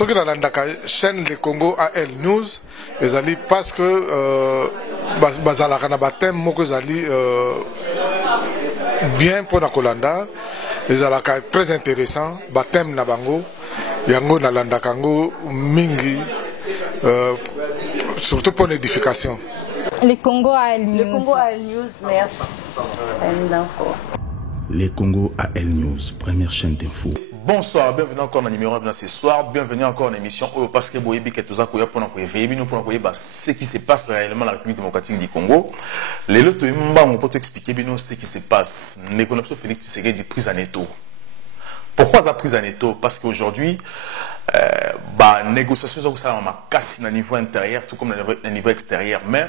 Ce qui est dans la chaîne Le Congo AL News, ils allaient parce que bazala kana batem moko zali bien pour la Kolanda, ils allaient très intéressant batem na bango, yango na landa kango mingi, surtout pour l'édification. Le Congo AL News. Le Congo AL News, merci. Le Congo AL News, première chaîne d'info. Bonsoir, bienvenue encore dans le numéro ce soir, bienvenue encore en émission parce que Boyebi qui est tous à pour ce qui se passe réellement dans la République démocratique du Congo. Les lots on peut expliquer ce qui se passe. L'économie Félix Tshisekedi prise en étau. Pourquoi ça prise en étau? Parce qu'aujourd'hui, négociations sont cassées au niveau intérieur, tout comme au niveau extérieur. Mais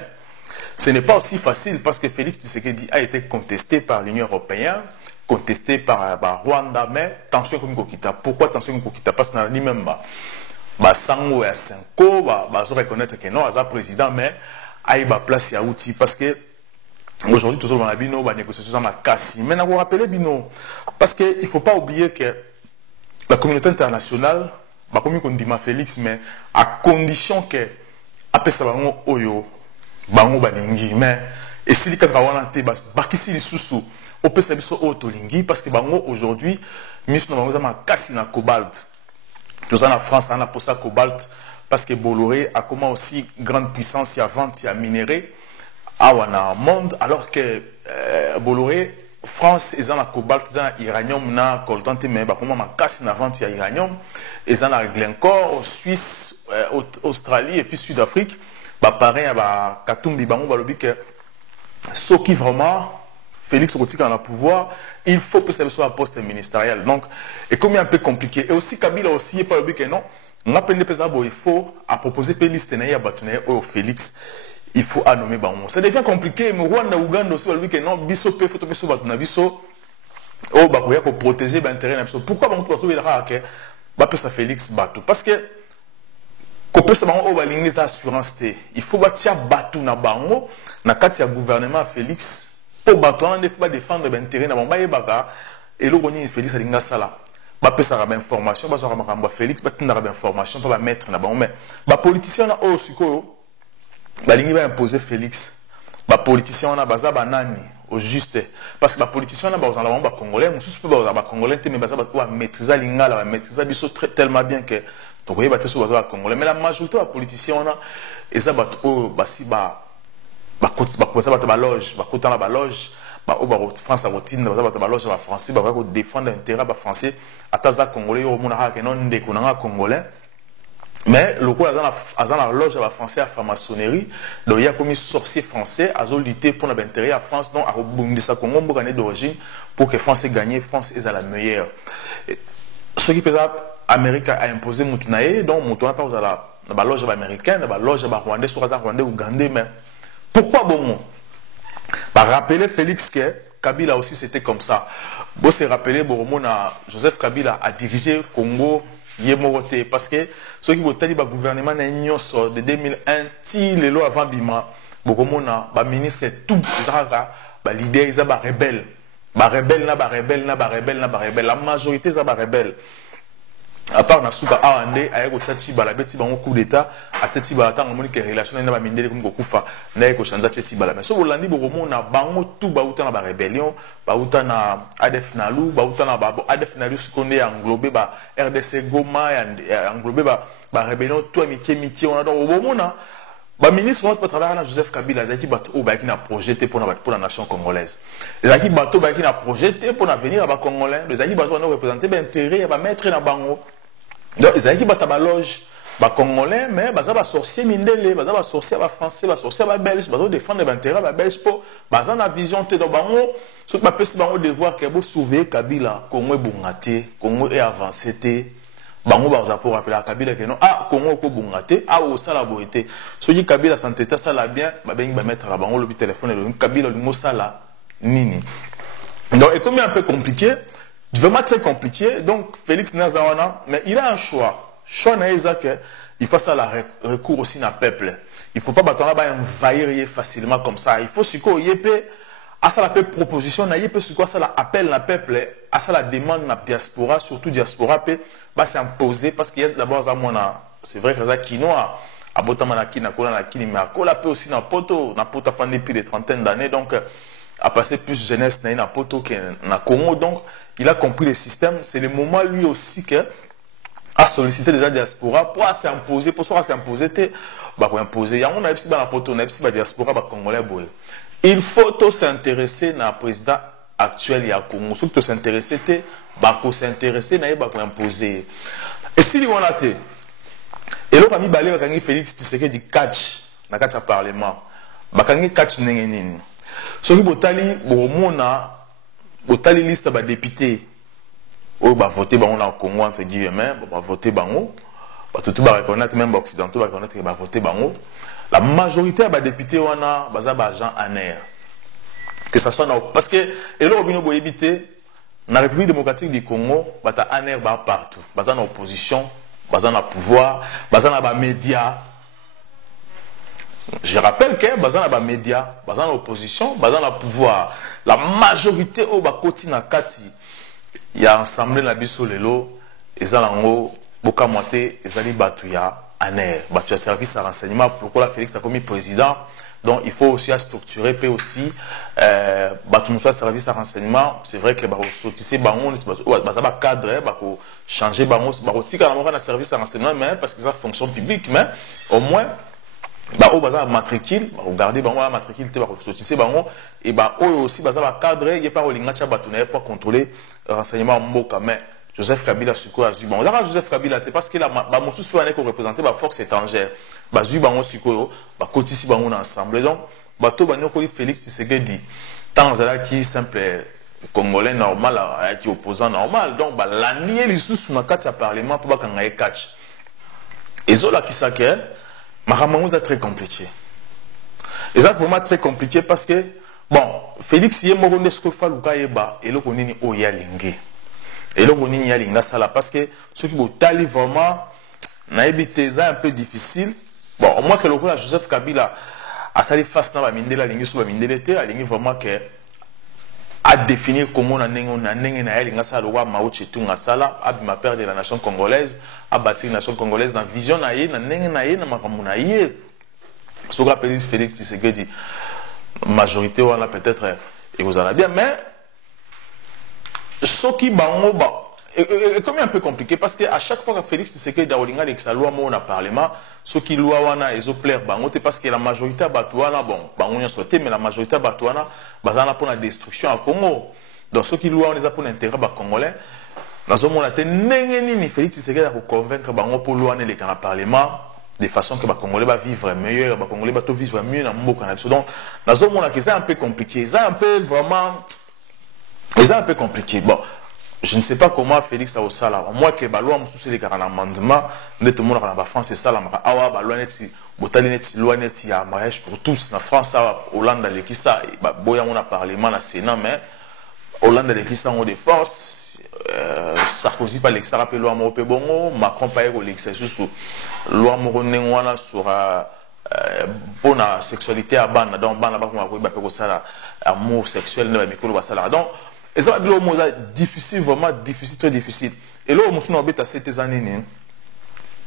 ce n'est pas aussi facile parce que Félix Tshisekedi a été contesté par l'Union européenne, contesté par Rwanda, mais tension comme Kokita. Pourquoi tension comme Kokita? Parce que dans lui-même, Sango et Senko, se reconnaître que non, il président, mais il y a place à outil. Parce que aujourd'hui, toujours dans la bino, la négociation est cassée. Mais vous rappelez bino, parce qu'il ne faut pas oublier que la communauté internationale, comme on dit Félix, mais à condition que après ça va oyo, bango balingi, mais et si les kawana te bakisi les sous on peut savoir ça autolingi parce que bango aujourd'hui mission bango zama kasi na cobalt. Nous en France on a pour ça cobalt parce que Bolloré a comment aussi grande puissance y a vente y a minéré à wana monde alors que Bolloré France ils ont la cobalt ils ont l'uranium na coltan mais comment ma kasi na vente y a uranium ils ont la Glencore Suisse Australie et puis Sud-Afrique pareil à Katumbi bango balobi que ce qui vraiment Félix Rotika en a pouvoir, il faut que ça soit un poste ministériel. Donc, et comme il est un peu compliqué, et aussi Kabila aussi, il n'est pas le but que non, on a peine il faut à proposer une liste au Félix, il faut à nommer Bango. Ça devient compliqué, mais Rwanda, Ouganda aussi, il que non, biso pe, faut biso batuna biso, oh, bakoya pour protéger l'intérêt. Pourquoi Bango peut trouver là que bah ça Félix Batou? Parce que quand on a une assurance, il faut bâtir Batou na Bango, na kati ya gouvernement Félix. Pour battre, il faut défendre l'intérêt de l'État. Et là, Félix a dit ça. Il faut faire des informations. Il faut faire Félix, il faut faire des informations. Il faut mettre mais les politiciens ont imposé Félix. Les politiciens ont au juste. Parce que les politiciens ont Congolais, mais Congolais, mais ils maîtriser l'Ingala, maîtriser tellement bien que tu vois, Congolais. Mais la majorité des politiciens, ils ont loge, France routine, loge français, défendre l'intérêt français, à congolais, congolais. Mais le coup, la loge français à franc-maçonnerie, donc il y a comme sorcier français, à lutter pour l'intérêt à France, donc à rebondir Congo d'origine pour que France ait gagné, France est la meilleure. Ce qui peut l'Amérique a imposé Moutunae, donc Moutunae pas la loge américaine, la loge rwandais, soit rwandais, ougandais, mais pourquoi bon? Rappeler Félix que Kabila aussi c'était comme ça. Bon, c'est rappeler Joseph Kabila a dirigé Congo Yemorote parce que ceux qui ont le gouvernement de 2001, les lois avant Bima, le ministre tout, les leaders, ils sont rebelles. La majorité sont rebelles. À part Nasuka Awande, avec Tati Balabeti, bango coup d'état, à Tati Balata, on a que relation n'a pas mindé comme Gokufa, n'a que chanda Tati Balabé. Mais ce Hollandi, Bogomo, na bango tout bauta na rébellion, bauta na ADF Nalu, bauta na ADF Nalu, ce qu'on est englobé, RDC Goma, englobé, rébellion, tout Mickey, on a donc au Bomona. Ministre de travail Joseph Kabila, qui a projeté pour la nation congolaise. Les qui a projeté pour l'avenir à Congolais. Les qui ont représenté l'intérêt à mettre dans Bango. Donc, les qui ont loge Congolais, mais ils ont sorcier Mindele, ils ont sorcier français, ils ont sorcier belge, ils ont défendre l'intérêt à belge pour ils ont la vision de Bango. Ce qui peut devoir que vous sauver Kabila, Congo est bongaté, Congo est avancé. Bango ba pour rappeler à Kabila que non Congo ko bongate au sala boité so dit Kabila santé ça la bien ba bengi ba mettre la bango le téléphone le Kabila le sala nini donc et comme c'est un peu compliqué vraiment très compliqué donc Félix Nazawana mais il a un choix na Isaac il faut ça la recours aussi na peuple il faut pas bâtonner ba envahir facilement comme ça il faut siko yepé à ça la proposition, na yé sur quoi ça la appelle la peuple, à ça la demande la diaspora, surtout diaspora peut bah s'imposer parce qu'il y a d'abord ça moi c'est vrai que ça quinoa à botamana qui na kola na kini mais à kola peut aussi na poto fan depuis des trentaines d'années donc a passé plus jeunesse na poto que na Congo donc il a compris le système, c'est le moment lui aussi que a sollicité déjà diaspora pour s'imposer pour soit s'imposer bah pour imposer il y a on a aussi dans la poto on a aussi diaspora ba congolais boy. Il faut s'intéresser na président actuel ya Congo. Surtout s'intéresser bako s'intéresser na bako imposer. Et si on a té et là parmi balé bakangi Félix Tshisekedi catch na kati ya parlement. Bakangi catch ndenge nini. Soki botali bomona botali liste ba député o ba voter bango na Congo entre guillemets, ba voter bango. Ba tout ba reconnaître même occidentaux ba reconnaître que ba voter bango. La majorité des députés wana baza ba agent ANER. Que ça soit parce que et là obino bo éviter na République démocratique du Congo bata ANER ba partout. Baza na opposition, baza na pouvoir, baza na ba médias. Je rappelle que baza na ba médias, baza na opposition, baza na pouvoir. La majorité au ba koti na kati ya assemblée na biso lelo ezalango boka moité ezali batuya ANER, tu as service à renseignement. Pourquoi la Félix a commis président? Donc il faut aussi structurer, puis aussi service à renseignement. C'est vrai que sortir bango, cadre, changer bango, service à renseignement, mais parce que ça fonction publique, mais au moins matricule, regardez bango la matricule, sortir bango et aussi cadre, il y a pas au linga pour contrôler renseignement mboka, mais Joseph Kabila suko a Zuban. On Joseph Kabila parce que la motu soit né représenter la force étrangère. Ba Zuban suko ba kotisi bango ensemble. Donc bato banyo ko Félix Tshisekedi tant zala qui simple congolais normal qui opposant normal. Donc ba lanier les sous na kati ya parlement pour ba kanga e catch. Ezola ki sake makambo est très compliqué. Et ça vraiment très compliqué parce que bon Félix yemo nde sko fa luka yeba eloko nini o ya lingi. Et là, on y a l'ingassa parce que ceux qui vont taler vraiment, n'a évité ça un peu difficile. Bon, au moins que le rôle de Joseph Kabila a sali face dans la mine de la ligne sur la mine de l'été, la ligne vraiment que a défini comment on a l'ingassa le roi Mao Tse-tung a sala, a ma père de la nation congolaise, a bâti la nation congolaise dans vision naïe, dans naïe, dans makamunaïe. Ce qu'on appelle Félix Tshisekedi, majorité on a peut-être et vous en avez bien, mais ce qui est comme un peu compliqué parce qu'à chaque fois que Félix Tshisekedi Daolinga avec sa loi mon parlement ce qui loi wana ezo plaire bango parce que la majorité batouana bon bango yon sauté mais la majorité batouana bazana pour la destruction à Congo donc ce qui loi on les a pour l'intérêt ba congolais dans mon até nengeni ni Félix Tshisekedi pour convaincre bango pour loi ne les dans parlement de façon que ba congolais va vivre meilleur ba congolais va vivre mieux dans mboka na biso donc dans mon até c'est un peu compliqué c'est un peu vraiment c'est un peu compliqué. Bon, je ne sais pas comment Félix a au salaire. Moi, que la loi moussou les carans amendement, net tout le monde en France c'est ça la mara. Awa ba loi net si botali net si loi net si ya mariage pour tous. Na France, Hollande les qui ça, ba boya on a parlement na Sénat mais Hollande les qui ça ont des forces. Sarkozy pas l'ex rappel loi mo pe bongo, Macron pas ego l'ex sous loi mo nengwana sur pour la sexualité à ban donc ban ba ko ba ko ça amour sexuel ne ba mikolo ba ça donc et ça va difficile vraiment difficile très difficile et là on m'a obéta cette année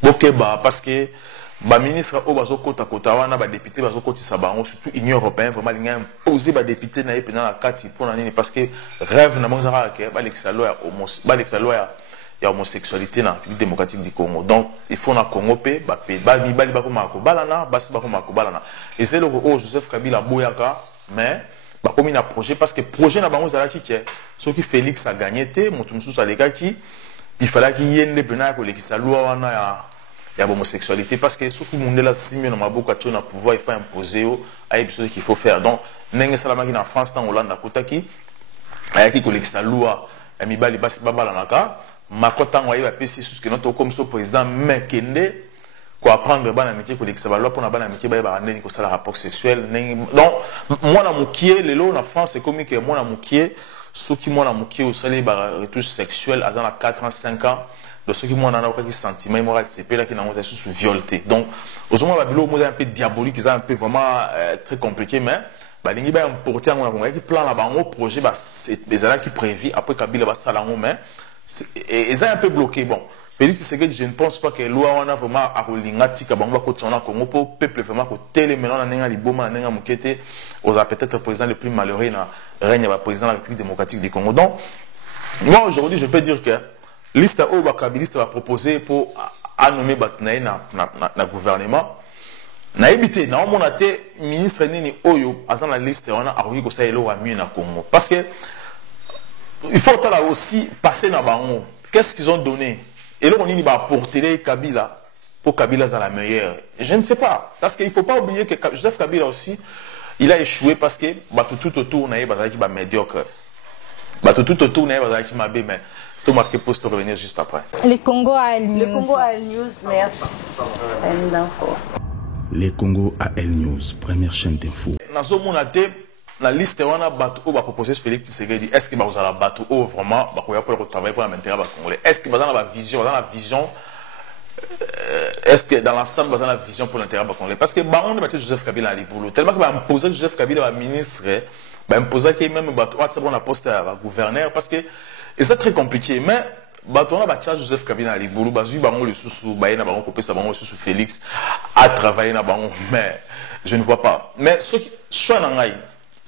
bokeba parce que ba ministre o bazo kota kota wana ba député bazo kotisa bango surtout union européenne vraiment linga imposer ba député na epena la kati pour nani parce que rêve na mozara ke ba l'exalo ya homosexualité na République démocratique du Congo donc il faut na Congo pe ba mibali ba ko mako balana basi ba ko mako balana et c'est le Joseph Kabila boyaka mais bah comme il a projet parce que projet na bango zala ki ce qui Félix a gagné té mutu mususu aleka ki il fallait qu'il y ait des pénals pour les qui loi wana ya homosexualité parce que surtout monde là simio na maboka tona pouvoir il faut imposer à des choses qu'il faut faire donc nenge salama ki en France dans Hollande na kotaki ayaki ko lekisa loi ya mibali basi babala naka makota ngwa ba pesi sous que notre comme so président Mekende ko apprendre bana métier ko lekisa ba loi pour na bana métier ba ba ndeni ko sala rapport sexuel donc moi na mukie lelo na France c'est comme que moi na mukie ceux qui moi na mukie au sale ba retouche sexuelle à 4 ans 5 ans de ceux qui moi na aucun sentiment moral c'est là qui n'a pas sous violté donc aux hommes ba bilo mo un peu diabolique ça un peu vraiment très compliqué mais balingi ba importer yango na Congo qui plan là bango projet ba les ala qui prévu après Kabila ba salango mais ils ont un peu bloqué bon Félix Tshisekedi je ne pense pas que loi on a vraiment à kolinga tika bango ba kotsona Congo pour peuple vraiment ko télé maintenant na nenga liboma na nenga mukete aux a peut-être président le plus malheureux na règne ba président de la République démocratique du Congo donc moi aujourd'hui je peux dire que liste au bakabiliste va proposer pour à nommer batnaï na gouvernement na évité na on a été ministre nini oyo dans la liste on a arrogé que ça est là mieux na Congo parce que il faut là aussi passer na bango qu'est-ce qu'ils ont donné et là on y va apporter Kabila pour Kabila à la meilleure je ne sais pas parce qu'il faut pas oublier que Joseph Kabila aussi il a échoué parce que tout autour na bazaki ba médiocre tout autour na bazaki mabe mais tout marqué poste revenir juste après Les Congo à El News. Le Congo à El News, merci. Les Congo à El News, première chaîne d'info. La liste on a battu au proposé Félix Tshisekedi est-ce que vous allez battre au vraiment pour travailler pour la maintenir congolais est-ce que vous avez la vision est-ce que dans l'ensemble vous avez la vision pour l'intérêt congolais parce que on a battu Joseph Kabila à Liboulou tellement que va imposer Joseph Kabila ministre va imposer qu'il même battu on a poste à gouverneur parce que et c'est très compliqué mais bato na batcha Joseph Kabila à Liboulou bazui bango le sous ba na bango kopé ça bango sous Félix a travaillé na bango mais je ne vois pas mais ce qui soit na ngai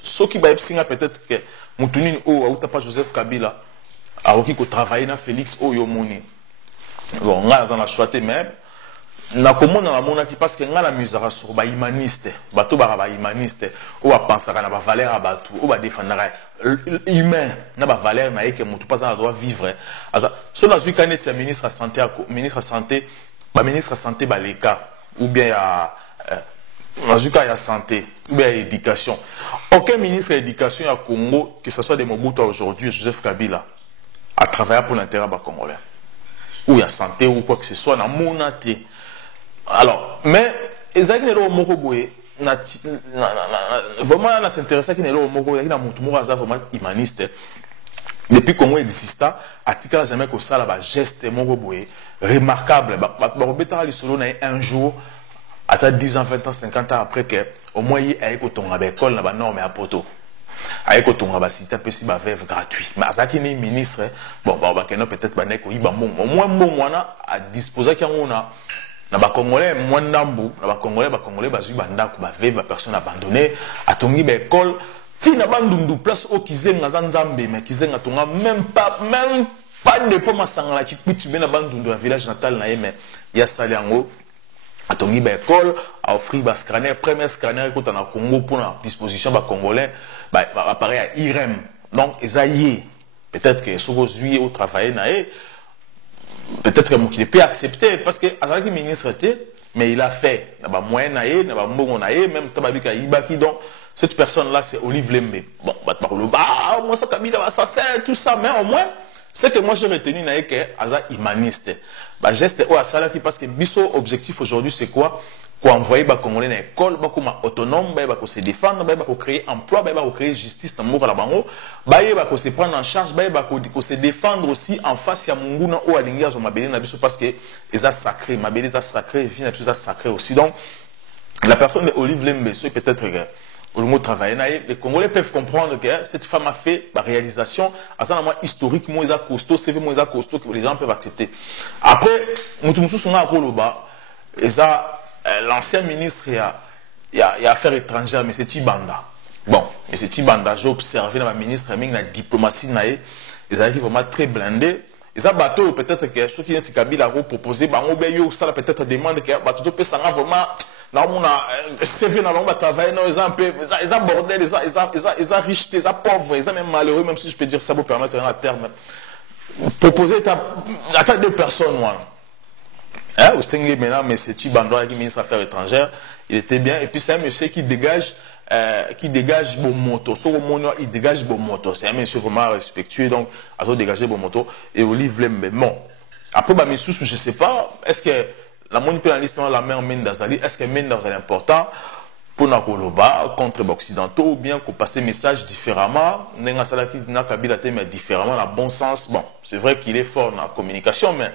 ce qui va epsinga peut-être que mutunini o auta pas Joseph Kabila a oki ko travailler na Félix o yomoni bon nga za na choité même na komona na mona ki parce que nga la musara sur ba humaniste bato ba humaniste o ba pensaka na ba valeur a bato o ba défendra humain na ba valeur na yeke mutu pas na droit vivre asa so na zuka net ministre santé ba leka ou bien ya Nazuka ya santé ou bien éducation. Aucun ministre de l'éducation à Congo, que ce soit de Mobutu aujourd'hui, Joseph Kabila, a travaillé pour l'intérêt des Congolais. Ou il y a santé ou quoi que ce soit, dans mon athée. Alors, mais, Ezaki Nelo Mokoboé, vraiment, on s'intéresse à Nelo Mokoboé, il y a vraiment humaniste. Depuis que Congo exista, Atika jamais que ça, là, geste Mokoboé, remarquable. Un jour, à 10 ans, 20 ans, 50 ans après que au moins il y a une école na norme à poto. Avec une cité peut si ba veuve gratuit. Mais ça qui est ministre bon peut-être ba neko iba au moins bon à disposer qu'il on a na ba congolais moins ndambu na ba congolais ba zui ba ndako ba veuve personne abandonnée à tongi ba école ti na bandundu place au kizenga za nzambe mais kizenga tonga même pas de po masangala ki kutu na bandundu na village natal na yeme ya saliango à ton école à offrir bas scanner premier scanner quand on a Congo pour la disposition bas congolais appareil à IREM donc Esaïe peut-être que ce que juillet au travail naé peut-être que qu'il peut accepter parce que à qui ministre était mais il a fait na ba moyen naé na ba mbongo naé même tababika ibaki donc cette personne là c'est Olive Lembe bon moi ça Kabila assassin tout ça mais au moins ce que moi j'ai retenu naé que aza humaniste bah geste au asala qui parce que biso objectif aujourd'hui c'est quoi envoyer ba congolais dans l'école ba comme autonome ba ko se défendre ba ko créer emploi ba ko créer justice dans mboka la bango ba ko se prendre en charge ba ko se défendre aussi en face ya munguna o alingia zo mabele na biso parce que eza sacré mabele eza sacré vie na tout ça sacré aussi donc la personne de Olive Lembe c'est peut-être au mot travail les Congolais peuvent comprendre que cette femme a fait la réalisation à ça historique moi ça costaud c'est moi ça costaud que les gens peuvent accepter après mutumsu sunga koloba et ça l'ancien ministre il y a affaires étrangères mais c'est Tibanda bon mais c'est Tibanda j'ai observé dans ma ministre avec la diplomatie naé ils arrivent vraiment très blindés et ça bateau peut-être que ceux qui ont Kabila a proposé bango beyo ça peut-être demande que bateau peut ça vraiment là on a CV dans le travail non ils ont un peu ils ont bordel ils ont riche ils ont pauvre ils ont même malheureux même si je peux dire ça pour permettre à terme proposer à deux personnes moi hein au Sengue maintenant mais c'est Tibanda qui ministre des Affaires étrangères il était bien et puis c'est un monsieur qui dégage bon moto sur mon il dégage bon moto c'est un monsieur vraiment respectueux donc à dégager bon moto et Olive Lembe bon après bah mes sous je sais pas est-ce que la mondialiste la mère Mendazali est-ce que Mendazali est important pour na koloba contre les occidentaux ou bien qu'on passe message différemment n'enga sala qui na Kabila mais différemment dans bon sens bon c'est vrai qu'il est fort dans la communication mais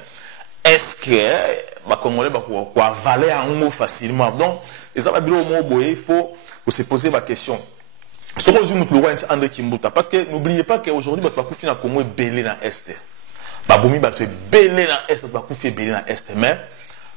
est-ce que ba congolais ba quoi avaler en mot facilement donc et ça va bien au mot boy il faut se poser ma question Ce que je vous dis, André Kimbuta, parce que n'oubliez pas qu'aujourd'hui, Bakoufi na Congo est belé dans l'Est. Baboumi Bakoufi est belé dans l'Est, Bakoufi est belé dans l'Est. Mais,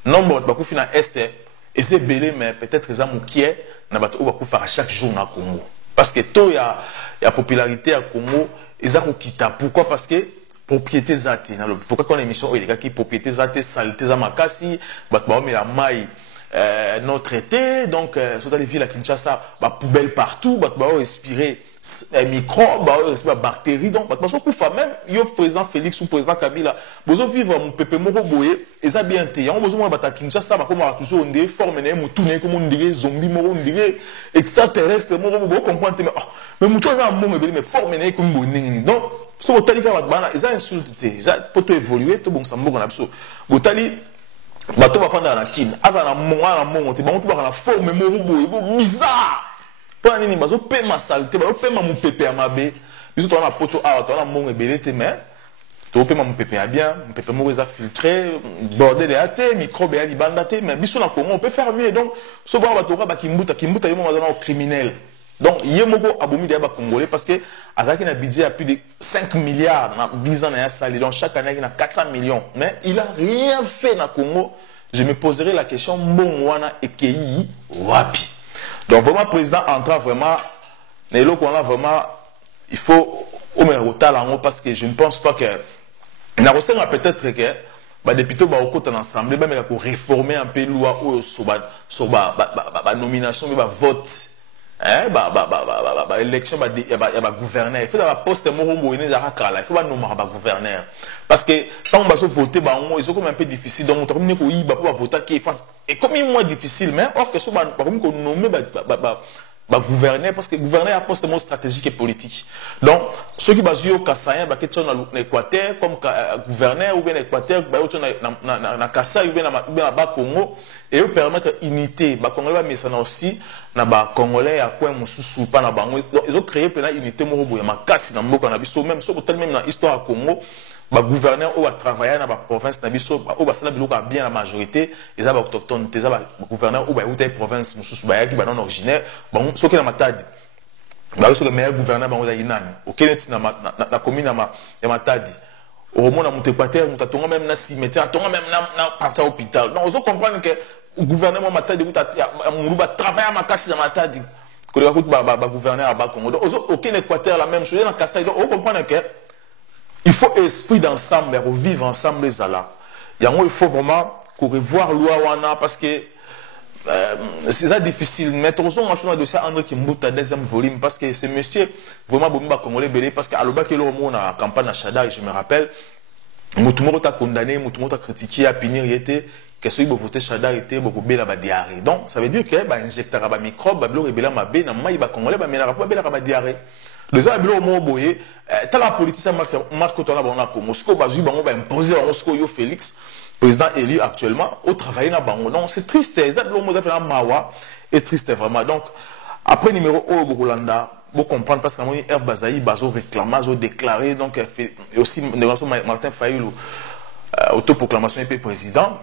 non, Bakoufi dans l'Est, et c'est belé, mais peut-être les gens qui est, na Bakoufi à chaque jour dans Congo. Parce que tout y a popularité à Congo, ils ont quitté. Pourquoi? Parce que propriété zate. Pourquoi qu'on a une émission où il y a qui propriété zate, saleté zamakasi, Bakoufi la maille. Non traité, donc sur les villes à Kinshasa, poubelle partout, respirer microbes, respirer bactéries, donc parce que même le président Félix ou le président Kabila, vous vivre mon pépé moro boye, et ça bien été, on besoin de Kinshasa, comme on a toujours on dit forme ne tourner comme on dirait zombie moro on dirait extraterrestre moro vous comprenez mais mon toi ça bon mais forme ne comme bon donc sur le talika bana, ils ont insulté, ils ont pour évoluer, tout bon ça moro na biso, botali bato bafanda na kin azana mwa na mongo te bantu ba na forme moko boye bo bizarre pona nini bazo pema saleté bazo pema mu pepe ya mabe biso to na poto a to na mongo ebele te mais to pema mu pepe ya bien mu pepe moko eza filtré bordel ya te microbe ya libanda te mais biso na Congo on peut faire mieux donc so ba bato ka ba kimbuta yo mo bazana au criminel donc yemoko abomi de ba congolais parce que azaki na budget à plus de 5 milliards na 10 ans na sali donc chaque année il a 400 millions mais il a rien fait na Congo. Je me poserai la question Mongwana Ekei Wapi. Donc vraiment président entra vraiment mais là qu'on a vraiment il faut au moins rotalango parce que je ne pense pas que na ressenga peut-être que ba député ba okota na assemblée ba meka ko réformer un peu loi ou soba nomination ba vote élection gouverneur il faut la poste morombo il faut pas nommer gouverneur parce que tant on va se voter ils sont comme un peu difficile donc on a comme pour voter qui est comme moins difficile mais or que soit comme qu'on nommer gouverneur parce que gouverneur a poste stratégique et politique donc ceux qui basent au Kassaïen ba question dans l'Équateur comme gouverneur ou bien l'Équateur ba na Kassai ou bien na Congo et permettre unité ba Congolais mais ça aussi na ba Congolais ya quoi mususu pa na bango ils ont créé plein unité moko ya makasi na mboka na biso même so même na histoire à Congo ba gouverneur ou a travailler na ba province na biso ou ba sala biloko bien la majorité ils ont autochtones ils ba gouverneur ou ba ou province mususu ba yaki ba non originaire bon so que na matadi ba so que meilleur gouverneur ba ngozaki nani okeneti na commune ya matadi au moment na Équateur mutatonga même na cimetière tonga même na partie hôpital donc on comprend que le gouvernement matadi muruba travailler makasi na matadi ko le ba gouverneur à Congo donc aucun Équateur la même chose na Kassai donc on comprend que il faut esprit d'ensemble revivre ensemble les ala yango il faut vraiment revoir loi wana parce que c'est ça difficile mais toujours on a dossier André Kimbuta deuxième volume parce que c'est monsieur vraiment bomba congolais belé parce que aloba ke lo mo na campagne à Chada je me rappelle mutumoro ta condamné mutumoro ta critiqué à punir était que ceux qui vont voter Chada était beaucoup bela ba diarrhée donc ça veut dire que ba injecteur ba microbe ba blo rebela ma be na mai ba congolais ba mena ba bela ba diarrhée les gens blo mo boye ta la politicien marque to na ba na ko Moscou ba ju ba ba imposer en Moscou yo Félix président élu actuellement au travail na bango donc c'est triste ça blo mo za fait mawa et triste vraiment donc après numéro 1 au Rwanda vous comprendre parce que mon Herve Bazaï bazo réclamé bazo déclaré donc et aussi Martin Fayulu autoproclamation et président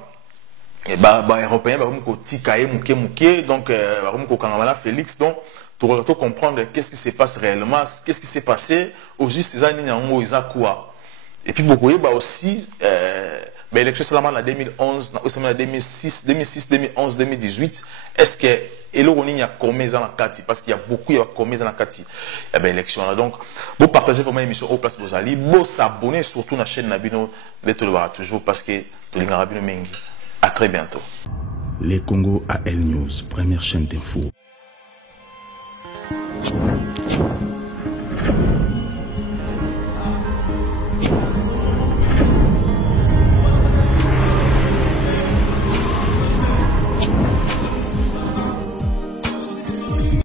et européen comme ko tikaye muke donc comme ko kangala Félix donc pour comprendre qu'est-ce qui se passe réellement qu'est-ce qui s'est passé au juste les années en isa quoi et puis beaucoup aussi l'élection seulement en 2011 en 2006 2011 2018 est-ce que eloroni a commis dans la kati parce qu'il y a beaucoup commis dans la kati il y a élection là donc vous partagez vraiment émission au place vous allez vous s'abonner surtout na chaîne Nabino d'être le toujours parce que Tolinga Nabino Mengi à très bientôt. Les Congo AL News, première chaîne d'info.